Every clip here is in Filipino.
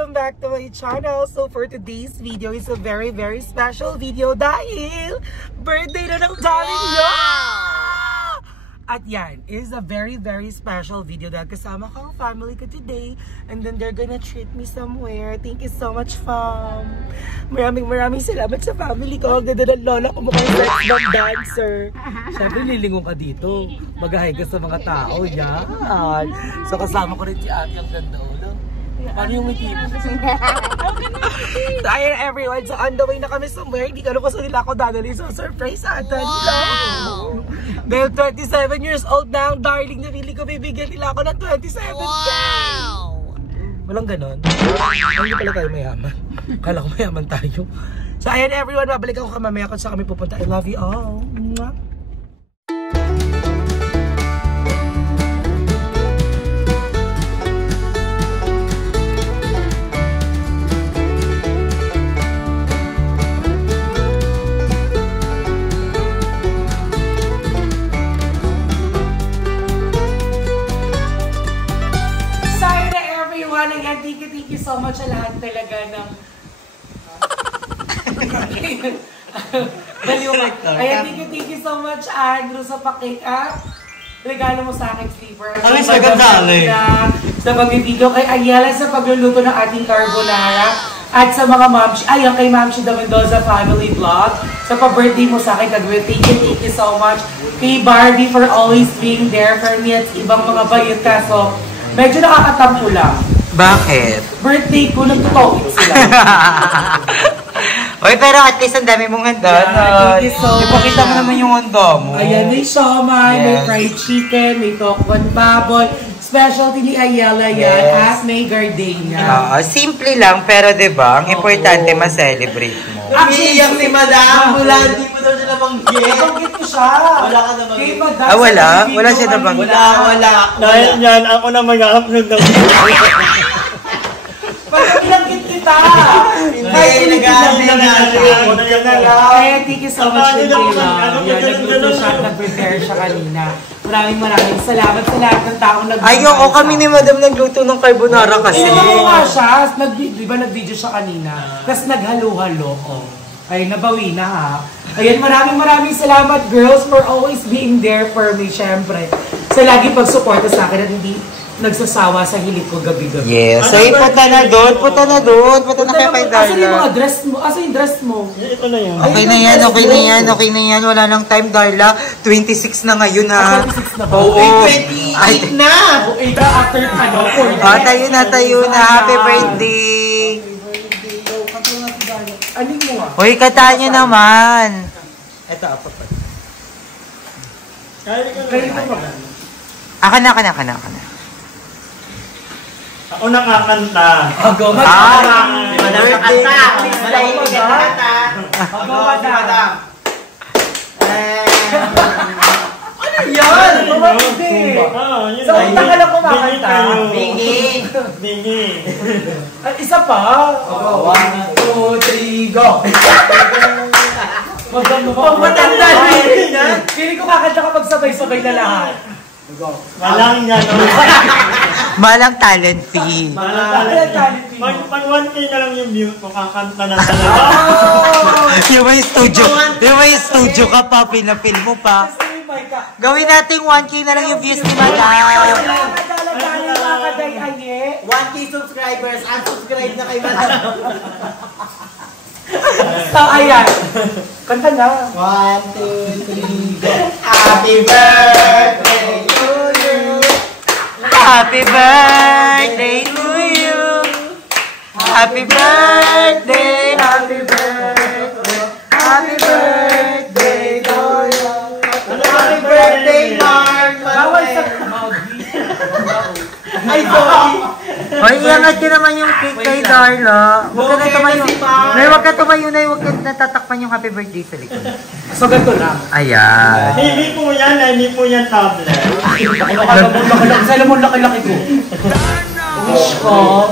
welcome back to my channel. So for today's video is a very special video dahil birthday na ng darling niya! At yan, is a very special video dahil kasama ko ang family ko today and then they're gonna treat me somewhere. Thank you so much, fam. Maraming salamat sa family ko. Ang ganda ng lola ko, mukhang sex bomb dancer. Siyempre, lilingon ka dito. Mag-hi ka sa mga tao. Yan. So kasama ko rin si Ate. Ang ganda ulo. Paano yung ngiti mo? So ayun everyone, so on the way na kami somewhere. Hindi ka na kasi nila ako dadali. So surprise atan. Wow! Dahil 27 years old na ang darling na pili ko, bibigyan nila ako ng 27. Wow! Walang ganon. Hindi pala tayo mayaman. Kala ko mayaman tayo. So ayun everyone, babalik ako mamaya kung saan kami pupunta. I love you all. Mwah! Thank you so much sa lahat talaga ng ayan, thank you so much Andrew sa pa-cake up. Regalo mo sa akin sleeper. Ano sa gandali? Sa pag-video kay Ayala sa pagluluto ng ating carbonara at sa mga Mamshi, ayan kay Mamshi the Mendoza family vlog. Sa pa-birthday mo sa akin, thank you so much. Kay Barbie for always being there for me at ibang mga bayot ka. So, medyo nakakatampo lang. Bakit? Birthday ko, nagtutokit sila. Oy, pero at least ang dami mong handa. Thank you so much. Ipakita mo naman yung handa mo. Ayan, may siomay, may fried chicken, may tokwan baboy. Specialty ni Ayala yan, at may gardenia. Simple lang, pero diba, ang importante ma-celebrate mo. Umiiyak si Madam. Wala, hindi mo daw siya nabanggit. Nabanggit ko siya. Wala ka nabanggit. Wala? Wala siya nabanggit. Wala. Dahil yan, ako na mag-upload ng Pagkabilangkit kita! Hindi, nag-aamin na. Kaya thank you so much din kay nagluto siya at nag-prepare siya kanina. Maraming salamat sa lahat ng taong nag-video. Ay, oo, kami ni Madam nagluto ng carbonara kasi. Oo nga siya. Di ba nag-video siya kanina? Tapos naghalo-halo. Ay, nabawi na ha. Ayan, maraming salamat girls for always being there for me, syempre. Sa lagi pag-suporta sa akin at hindi nagsasawa sa hilig ko gabi-gabi. Yes. Ay, punta na doon. Punta na kay Darla. Asa yung mga dress mo? Asa yung dress mo? Ito na yan. Okay na yan. Wala nang time, Darla. 26 na ngayon na. 26 na ba? Oo. 28 na! After ano? Tayo na. Happy birthday. Aling mo nga? Hoy, kataan nyo naman. Ito, apat pa. Kayo ko ba? Aka na. Ako nakakanta. Agaw, Madam nakanta. Malahimik ka nakanta. Agaw, Madam. Ano yan? So, unta ka lang kumakanta. Bingi. Isa pa. 1, 2, 3, go. Matanda rin. Pili ko kakanta kapag sabay-sabay na lahat. Walang yan. Malang talent fee. Pag 1K na lang yung view ko, kakanta na talaga. Yung may studio ka pa, pinapil mo pa. Gawin natin 1K na lang yung views ni Madam. 1K subscribers, unsubscribe na kay Madam. So, ayan. Kanta na. 1, 2, 3, go. Happy birthday to you. Happy birthday to you. Happy birthday. Happy birthday to you. Happy birthday, Mark. Bawal sa Ay, sorry. Hoy, iangat ka naman yung cake kay Darla. Huwag ka tumayo. Huwag ka tumayo na. Huwag ka natatakpan yung happy birthday sa likod. So, ganito lang. Ayan. Hindi po yan tablet. Sala mo laki-laki ko. Wish ko.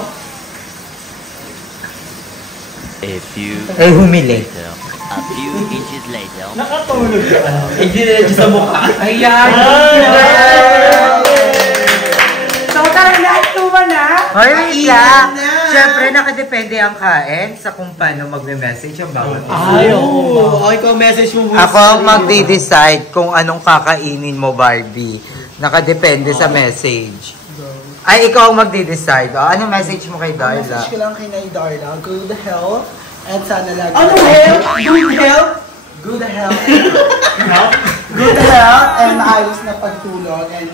Humili. A few inches later. Nakatulog ka. Hindi na sa mukha. Ayan. So, tara na. Ito ba na? Hoy, wait lang. Siyempre, nakadepende ang kain sa kung paano magme-message ang bawat isa. Ay, oo. Okay, ikaw message mo muna. Ako ang magde-decide kung anong kakainin mo, Barbie. Nakadepende sa message. Ay, ikaw ang magde-decide. Anong message mo kay Darla? Message ko lang kay Darla. Good health. And sana lagi. Ano health? Good health? Good health. Good health and maayos na pagtulog. And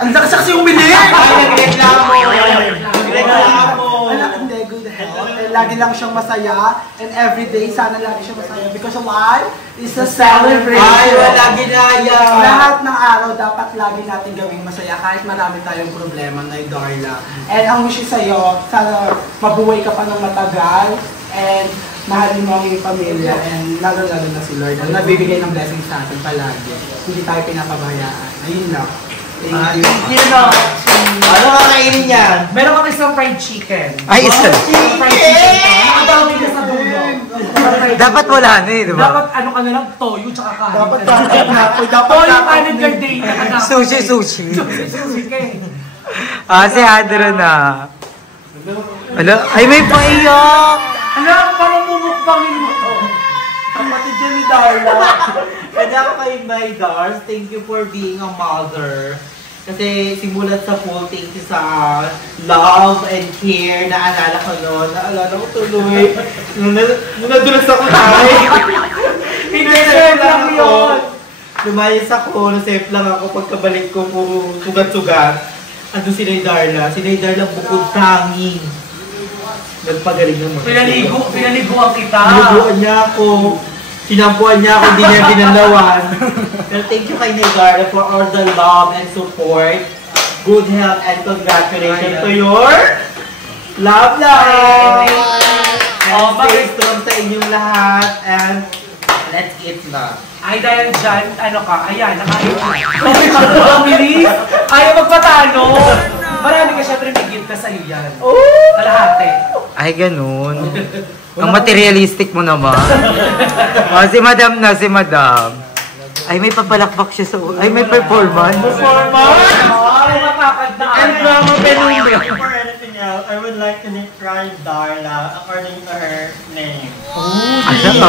Ang lakas kasi yung bilis! nagreklamo. Hindi, good health. And lagi lang siyang masaya. And everyday, sana lagi siyang masaya. Because life is a celebration. Ay, wala ginaya! Lahat ng araw, dapat lagi natin gawing masaya. Kahit marami tayong problema na Darla. And ang wish sa'yo, sana mabuhay ka pa ng matagal. And mahalin mo ang iyong pamilya. And lalo-lalo na si Lord. Na nabibigay ng blessings sa atin palagi. Hindi tayo pinapabayaan. Ayun lang. Thank you. Ano kakainin niya? Meron kami isang fried chicken. Ay, isa. Fried chicken. Ang dami na sa dulo. Dapat wala na eh, di ba? Dapat ano ka na lang, toyo tsaka kanin. Dapat kakit na ako. Dapat Toyo, kanin, gardenia. Sushi. Sushi ka eh. Si Andrew na. Ala, ay may paiyak! Ano, parang mumukbangin mo to. kapatid niya ni Darla. Kaya ako kay my Dars, thank you for being a mother. Kasi simulat sa pool, thank you sa love and care. Naalala ko noon. Naalala ko tuloy. Nung nadulas ako tayo. Pinasave lang yun. Lumayas ako, nasave lang ako. Pagkabalik ko, puro sugat-sugat. Andun si Darla. Si Darla bukod tanging. Nagpagaling naman. Pinaliguan kita. Pinaliguan niya ako. Sinampuan niya ako, hindi niya binalawan. Pero thank you kay Darla for all the love and support. Good health and congratulations to your love life! And stay strong sa inyong lahat. And let's eat na. Ay, dahil dyan, ano ka, ayan, nakain ka. Ang bilis. Ayaw magpatalo. Marami ka syempre may gift ka sa iyo yan. Kalahati. Ay, ganun. Ang materialistic mo naman. Si Madam na, si Madam. Ay, may papalakpak siya sa... Ay, may performance. Ay, makakanta. And Mama Belinda. Before anything else, I would like to describe Darla according to her name. Ano ka ba?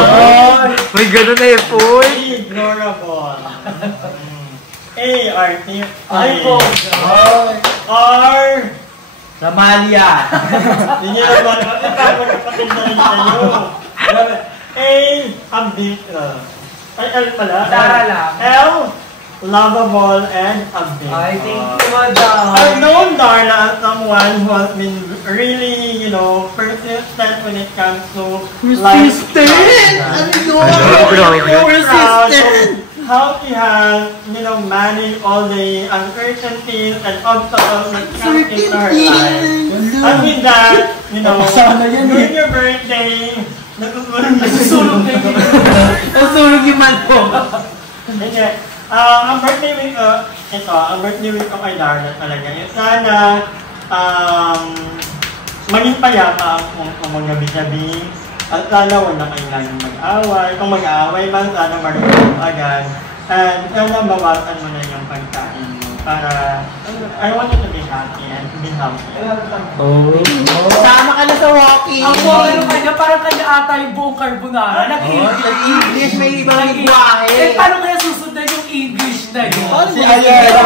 May ganun na effort. Ignorable. A-R-T. Ay po. R. Ramalia. Yun yun naman. Kapatid na rin kayo. A. Update. Ay, L pala. Darla. L. Lovable and update. Ay, thank you, Madam. I've known Darla as someone who has been really, you know, persistent when it comes to life. Persistent! How he has, you know, managed all the uncertainties and obstacles that come into her life. And with that, you know, during your birthday, nagsusulog na yun. Nasunog yung man po. Okay. Ang birthday week ang birthday week ko kay Darla talaga. Yung sana, maging payapa ang mga gabi-gabi. At sana wala kayo laging mag-away. Kung mag-away man, sana mag-away agad. And sana bawasan mo na yung pagkain mo. Para, I want you to be happy and to be healthy. Sama ka na sa walking. Ako, ano kanya, parang kanya ata yung buong carbonara. Nag-English, may ibang lingwahe. Eh, paano kaya susundan yung English na yun? Si Ayala,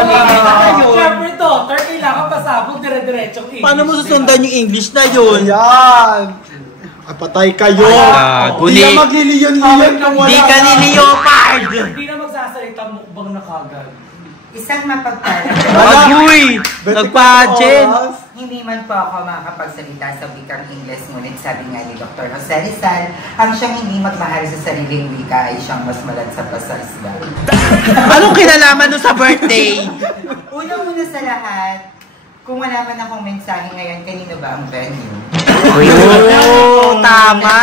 Siyempre, daughter, kailangan pasabog dire-diretsong English. paano mo susundan yung English na yun? Yan! Patay kayo! Hindi na magliliyon-liyon kung wala. Di ka ni Leopard! Hindi na magsasalita mukbang na kagad. Isang mapagpala. Agoy! Nagpa-gen! Hindi man po ako makakapagsalita sa wikang Ingles, ngunit sabi nga ni Dr. Jose Rizal, ang siyang hindi magmahal sa sariling wika ay siyang mas malansa pa sa isda. Anong kinalaman nun sa birthday? Unang-una sa lahat, kung wala man akong mensahe ngayon, kanino ba ang venue? Oh, tama!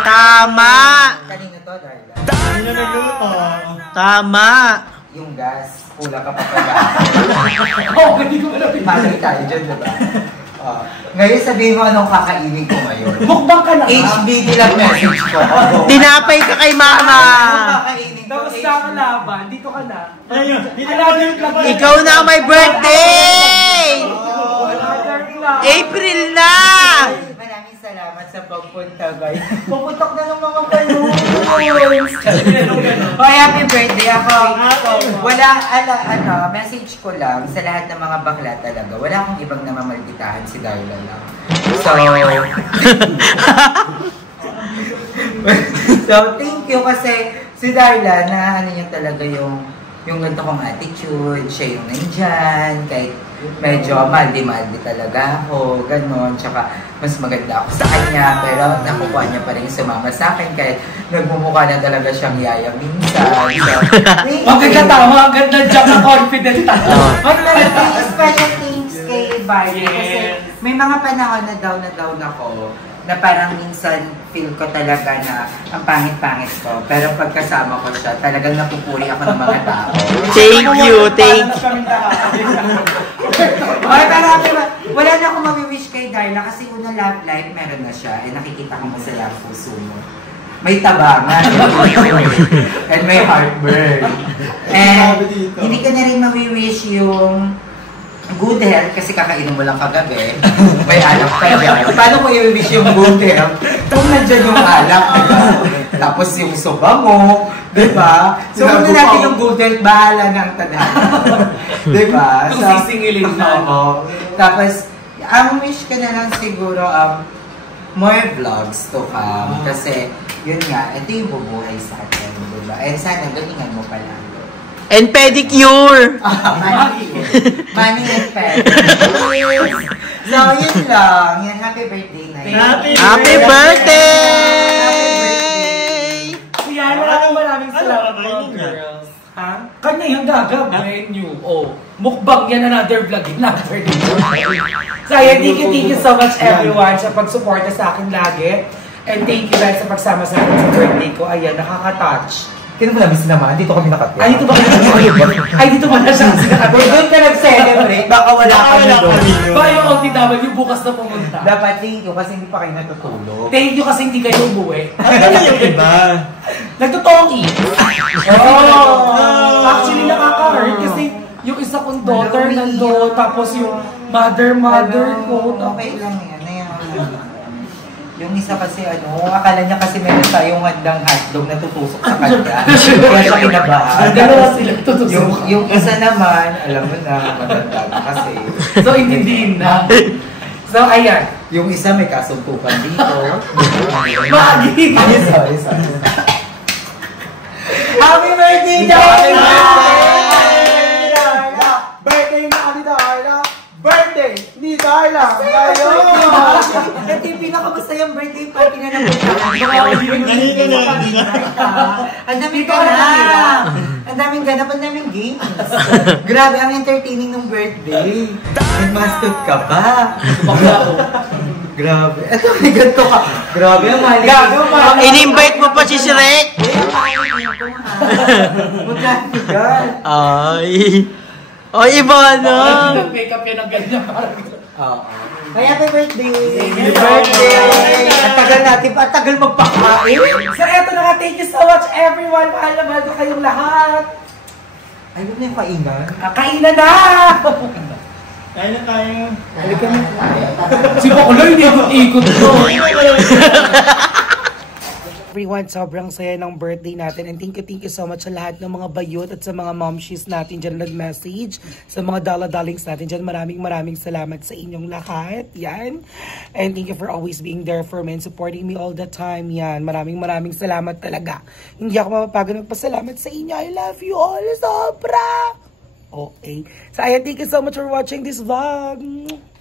Tama! Kanino to, Darla? Sino nagluto? Tama! Yung gas, pula ka pa pala. Oh, hindi ko alam. Malay tayo dyan, diba? Ngayon sabihin mo anong kakainin ko ngayon. Mukbang ka na ba? HBD lang message ko. Tinapay ka kay mama! Anong kakainin ko? Tapos kakalaban, dito ka na. Ayun, Another club. Ikaw na ang may birthday! Another club. April na! Maraming salamat sa pagpunta, guys. Puputok na ng mga balloons. Oh, happy birthday ako. Wala, message ko lang sa lahat ng mga bakla talaga. Wala akong ibang namamalditahan, si Darla lang. So, thank you kasi si Darla na ano yun talaga yung ganito kong attitude, siya yung nandyan, kahit medyo maldi-maldi talaga ako, gano'n, tsaka mas maganda ako sa kanya, pero nakukuha niya pa rin sumama sa akin, kahit nagmumukha na talaga siyang yaya minsan. Ang ganda tama, ang ganda dyan na confident tayo. Special thanks kay Barbie, kasi may mga panahon na down ako, na parang minsan feel ko talaga na ang pangit-pangit ko. Pero pagkasama ko siya, talagang napupuri ako ng mga tao. Thank you, thank you. Okay, pero wala na akong mawi-wish kay Darla kasi unang love life, meron na siya. Nakikita ko masaya ang puso mo. May tabangan. And may heartburn. And hindi ka na rin mawi-wish yung good health kasi kakainom mo lang kagabi. May alak ka dyan. Paano mo i-wish yung good health kung nandyan yung alak, diba? Tapos yung soba mo, diba? So kung natin yung good health, bahala ng tadhana. Diba? Kung sisingilin na. Tapos, ang wish ka na lang siguro, more vlogs to come. Kasi, yun nga, ito yung bubuhay sa atin, diba? And sana, galingan mo pala. And pedicure! Money and pedicure. So, yun lang. Yan, happy birthday na yun. Happy birthday! Yan, maraming salamat mga girls. Ha? Kanya yung brand new. Oh, mukbang yan, another vlog, another day. So, ayan, thank you so much everyone sa pag-suporta sa akin lagi. And thank you guys sa pagsama sa akin sa birthday ko. Ayan, nakaka-touch. Kino mo namin sinamahan? Dito kami nakatira. Ay, dito ba Ay, dito ba na siya sinakatira? Doon ka nag-celebrate. Baka wala kami doon. Ba yung OTW bukas na pumunta? Dapat thank you kasi hindi pa kayo natutulog. Thank you kasi hindi kayo umuwi. Ano yung iba? Nagtotongi. Actually, nakaka-hurt kasi yung isa kong daughter nando, tapos yung mother ko. Okay lang yan. Yung isa kasi akala niya kasi meron tayong handang hotdog na tutusok sa kanya. Kaya siya kinabahan. Dalawa sila tutusok. Yung isa naman, alam mo na, matanda na kasi. So, intindihin na. So, ayan. Yung isa may kasuntukan dito. Magi! Sorry. Happy birthday, Darla! Birthday na ni Darla! Birthday ni Darla! Ngayon! Ito yung pinakamasayang birthday party na napunta. Ang daming ganap! Ang daming ganap, ang daming games. Grabe, ang entertaining ng birthday. Nag-mascot ka ba? Grabe. Ito, may ganito ka. Grabe, ang mali. In-invite mo pa si Shrek! Magkatigal. Ay! Ay, iba na! Nag-makeup yan ang ganyan parang. Oo. Happy birthday! Happy birthday! Ang tagal natin pa, ang tagal magpakain. So, eto na nga. Thank you so much everyone. Mahal na mahal ko kayong lahat. Ayun na yung kainan. Kainan na! Kaya na tayo. Halika na. Si Bakuloy, hindi ikot ko. Everyone, sobrang saya ng birthday natin and thank you so much sa lahat ng mga bayot at sa mga momshies natin dyan nag-message, sa mga dala-dalings natin dyan. Maraming salamat sa inyong lahat. Yan. And thank you for always being there for me and supporting me all the time. Yan. Maraming salamat talaga. Hindi ako mapapagod magpasalamat sa inyo. I love you all. Sobra! Okay. So, ayan, thank you so much for watching this vlog.